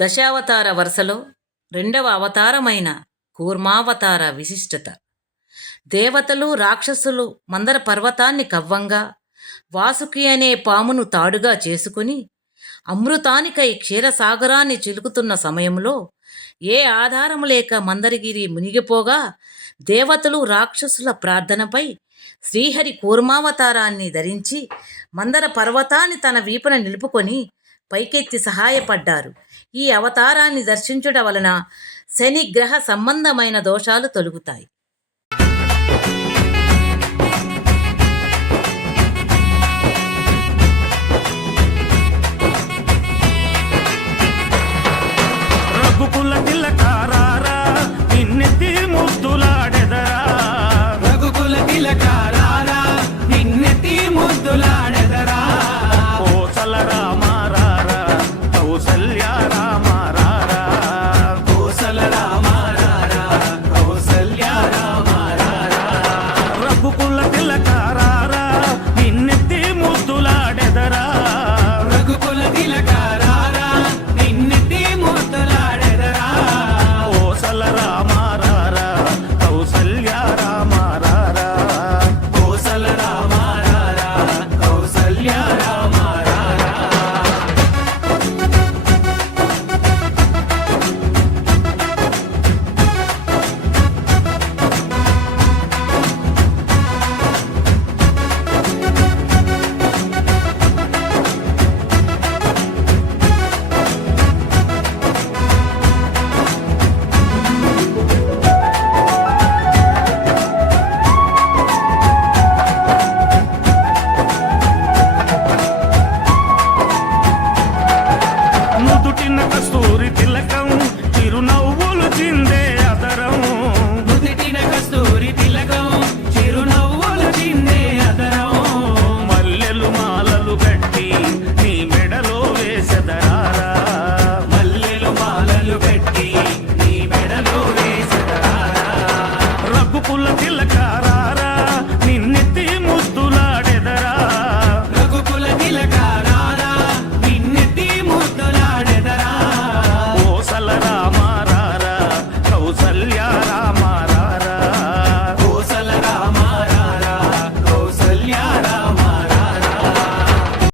దశావతార వరుసలో రెండవ అవతారమైన కూర్మావతార విశిష్టత. దేవతలు రాక్షసులు మందర పర్వతాన్ని కవ్వంగా, వాసుకి అనే పామును తాడుగా చేసుకుని అమృతానికై క్షీరసాగరాన్ని చిలుకుతున్న సమయంలో ఏ ఆధారం లేక మందరగిరి మునిగిపోగా దేవతలు రాక్షసుల ప్రార్థనపై శ్రీహరి కూర్మావతారాన్ని ధరించి మందర పర్వతాన్ని తన వీపున నిలుపుకొని పైకెత్తి సహాయపడ్డారు. ఈ అవతారాన్ని దర్శించుట వలన శని గ్రహ సంబంధమైన దోషాలు తొలగుతాయి. రఘుకుల తిలకారారా నిన్నెత్తి ముద్దులాడెదరా, రఘుకుల తిలకారారా నిన్నెత్తి ముద్దులాడెదరా, కోసల రామారారా కౌసల్య రామారారా, కోసల రామారారా కౌసల్య రామారారా, రఘుకుల తిలకారారా నిన్నెత్తి ముద్దులాడెదరా, రఘుకుల తిలకారారా నిన్నెత్తి ముద్దులాడెదరా, కోసల రామారారా కౌసల్య రామారారా, కోసల రామారారా కౌసల్య రామారారా. నుదుటిన కస్తూరి తిలకం చిరునవ్వులు చిందే అదరం, నుదిటిన కస్తూరి తిలకం చిరునవ్వులు చిందే అదరం, మల్లెలు మాలలు గట్టి నీ మెడలో వేసెదరారా, మల్లెలు మాలలు పెట్టి నీ మెడలో వేసెదరారా, రఘుకుల తిలకారా